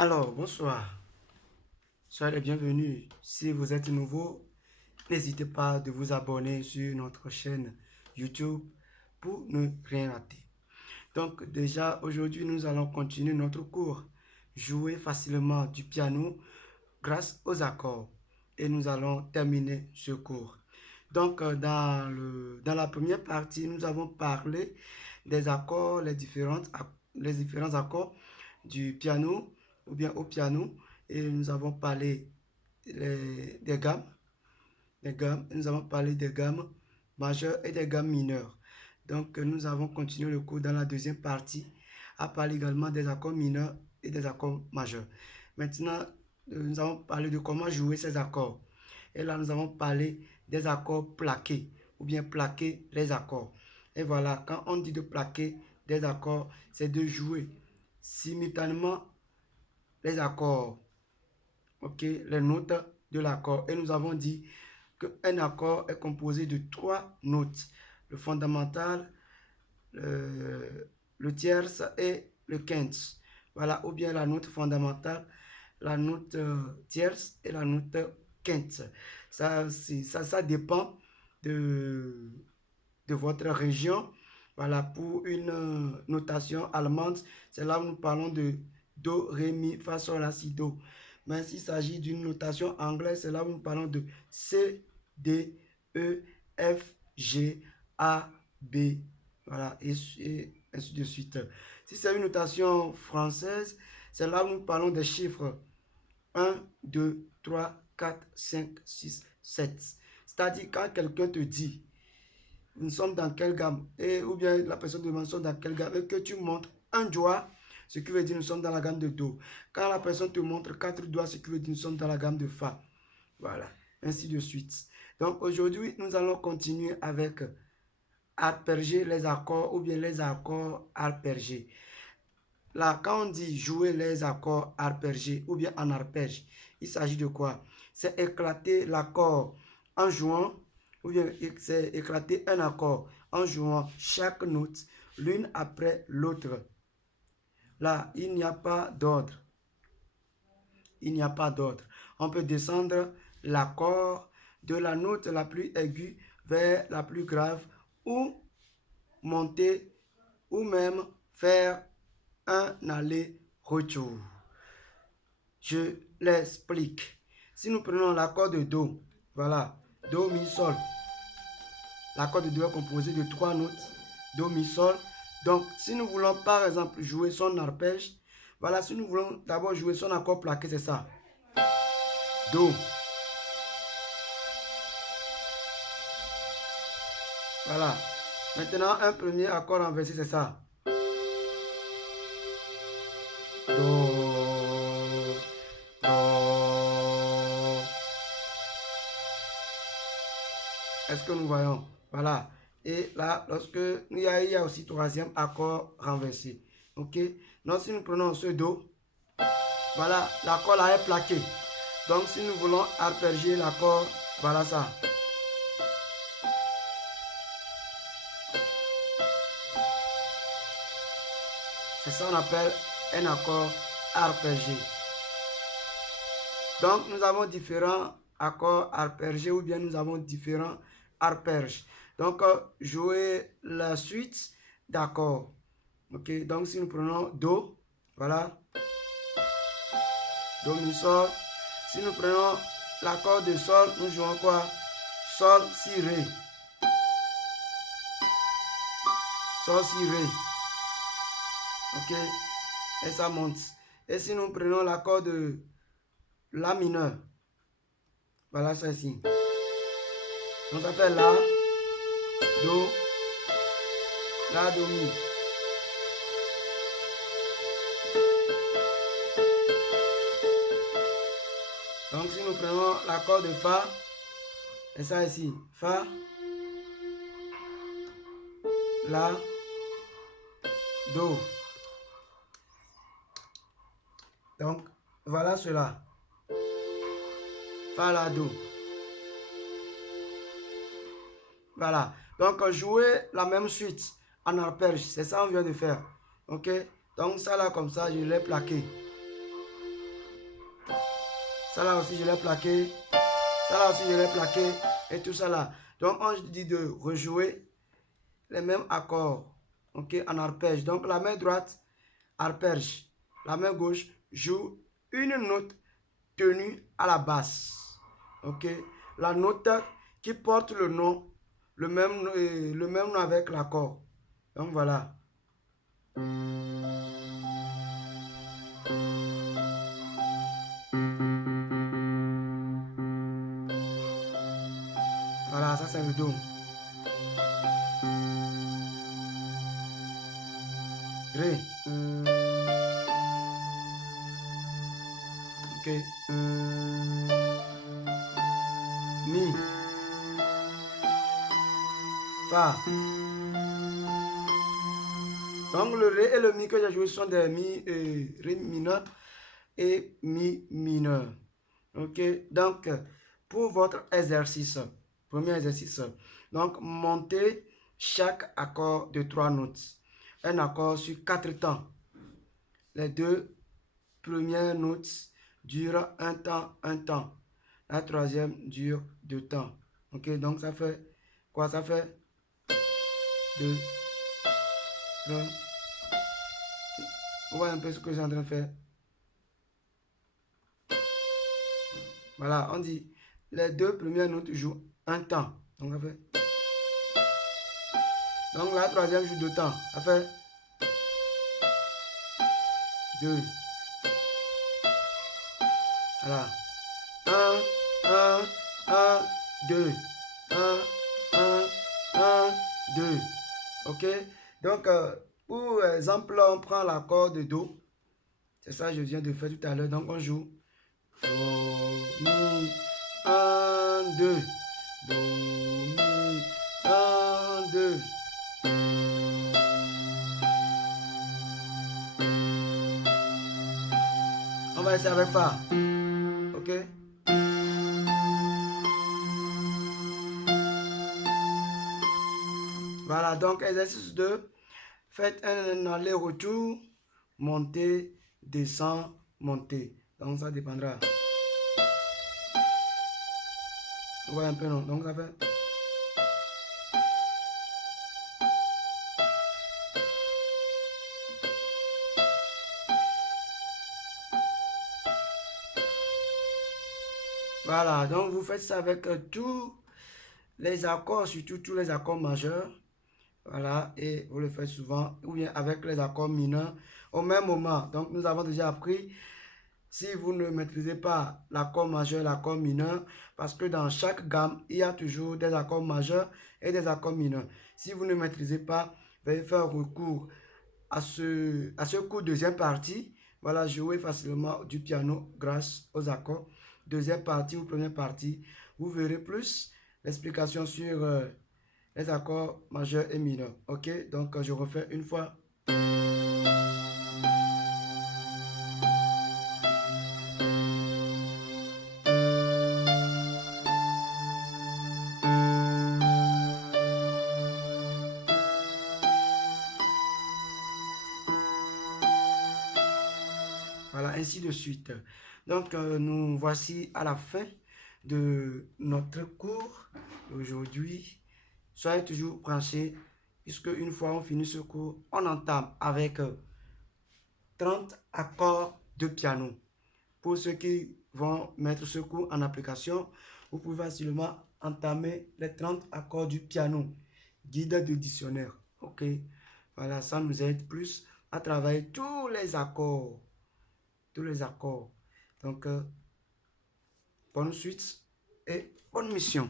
Alors, bonsoir. Soyez les bienvenus. Si vous êtes nouveau, n'hésitez pas de vous abonner sur notre chaîne YouTube pour ne rien rater. Donc, déjà, aujourd'hui, nous allons continuer notre cours. Jouer facilement du piano grâce aux accords. Et nous allons terminer ce cours. Donc, dans la première partie, nous avons parlé des accords, les différents accords du piano ou bien au piano. Et nous avons parlé des gammes, nous avons parlé des gammes majeures et des gammes mineures. Donc, nous avons continué le cours dans la deuxième partie à parler également des accords mineurs et des accords majeurs. Maintenant, nous avons parlé de comment jouer ces accords. Et là, nous avons parlé des accords plaqués ou bien plaquer les accords. Et voilà, quand on dit de plaquer des accords, c'est de jouer simultanément les accords, ok, les notes de l'accord. Et nous avons dit qu'un accord est composé de trois notes, le fondamental, le tierce et le quinte. Voilà, ou bien la note fondamentale, la note tierce et la note quinte. Ça dépend de, de votre région. Voilà, pour une notation allemande, c'est là où nous parlons de Do, Ré, Mi, Fa, Sol, La, Si, Do. Mais s'il s'agit d'une notation anglaise, c'est là où nous parlons de C, D, E, F, G, A, B. Voilà, et ainsi de suite. Si c'est une notation française, c'est là où nous parlons des chiffres 1, 2, 3, 4, 5, 6, 7. C'est-à-dire quand quelqu'un te dit nous sommes dans quelle gamme, et, ou bien la personne demande nous sommes dans quelle gamme, et que tu montres un doigt, ce qui veut dire nous sommes dans la gamme de Do. Quand la personne te montre quatre doigts, ce qui veut dire nous sommes dans la gamme de Fa. Voilà, ainsi de suite. Donc aujourd'hui, nous allons continuer avec arpéger les accords ou bien les accords arpégés. Là, quand on dit jouer les accords arpégés ou bien en arpège, il s'agit de quoi? C'est éclater l'accord en jouant, ou bien c'est éclater un accord en jouant chaque note l'une après l'autre. Là, il n'y a pas d'ordre. Il n'y a pas d'ordre. On peut descendre l'accord de la note la plus aiguë vers la plus grave ou monter ou même faire un aller-retour. Je l'explique. Si nous prenons l'accord de Do, voilà, Do, Mi, Sol. L'accord de Do est composé de trois notes, Do, Mi, Sol. Donc, si nous voulons par exemple jouer son arpège, voilà, si nous voulons d'abord jouer son accord plaqué, c'est ça. Do. Voilà. Maintenant, un premier accord renversé, c'est ça. Do. Do. Est-ce que nous voyons? Voilà. Et là, lorsque il y a aussi troisième accord renversé. Ok? Donc, si nous prenons ce Do, voilà, l'accord là est plaqué. Donc, si nous voulons arpéger l'accord, voilà ça. C'est ça qu'on appelle un accord arpégé. Donc, nous avons différents accords arpégés ou bien nous avons différents arpèges. Donc, jouer la suite d'accords. Ok, donc si nous prenons Do, voilà. Do, Mi, Sol. Si nous prenons l'accord de Sol, nous jouons quoi? Sol, Si, Ré. Sol, Si, Ré. Ok, et ça monte. Et si nous prenons l'accord de La mineur, voilà ça ici. Donc ça fait La, Do, La, Do, Mi. Donc si nous prenons l'accord de Fa, et ça ici, Fa, La, Do. Donc voilà cela. Fa, La, Do. Voilà. Donc jouer la même suite en arpège, c'est ça qu'on vient de faire. Ok. Donc ça là comme ça, je l'ai plaqué. Ça là aussi, je l'ai plaqué. Ça là aussi, je l'ai plaqué. Et tout ça là. Donc, on dit de rejouer les mêmes accords. Ok, en arpège. Donc, la main droite arpège. La main gauche joue une note tenue à la basse. Ok, la note qui porte le nom, le même nom avec l'accord. Donc, voilà. Voilà, ça c'est le Do. Ré. Ok. Mi. Fa. Donc le Ré et le Mi que j'ai joué sont des Mi, Ré mineur et Mi mineur. Ok, donc pour votre exercice, premier exercice, donc montez chaque accord de 3 notes. Un accord sur 4 temps. Les deux premières notes durent un temps, un temps. La troisième dure 2 temps. Ok, donc ça fait quoi? Ça fait 2, 3. On voit un peu ce que j'ai en train de faire. Voilà, on dit les deux premières notes jouent un temps. Donc ça fait. Donc la troisième joue 2 temps. Ça fait 2. Voilà. 1, 1, 1, 2. 1, 1, 1, 2. Ok? Donc, pour exemple, on prend l'accord de Do. C'est ça que je viens de faire tout à l'heure. Donc, on joue Do, Mi, 1, 2. Do, Mi, 1, 2. On va essayer avec Fa. Ok? Voilà, donc exercice 2. Faites un aller-retour. Montez, descend, montez. Donc ça dépendra. On voit un peu non. Donc ça fait. Voilà, donc vous faites ça avec tous les accords, surtout tous les accords majeurs. Voilà, et vous le faites souvent, ou bien avec les accords mineurs au même moment. Donc nous avons déjà appris, si vous ne maîtrisez pas l'accord majeur, l'accord mineur, parce que dans chaque gamme, il y a toujours des accords majeurs et des accords mineurs. Si vous ne maîtrisez pas, veuillez faire recours à ce cours deuxième partie. Voilà, jouer facilement du piano grâce aux accords. Deuxième partie ou première partie, vous verrez plus l'explication sur les accords majeurs et mineurs. Ok, donc je refais une fois. Voilà, ainsi de suite. Donc, nous voici à la fin de notre cours aujourd'hui. Soyez toujours branchés, puisque une fois on finit ce cours, on entame avec 30 accords de piano. Pour ceux qui vont mettre ce cours en application, vous pouvez facilement entamer les 30 accords du piano. Guide de dictionnaire. Ok, voilà, ça nous aide plus à travailler tous les accords. Tous les accords. Donc, bonne suite et bonne mission.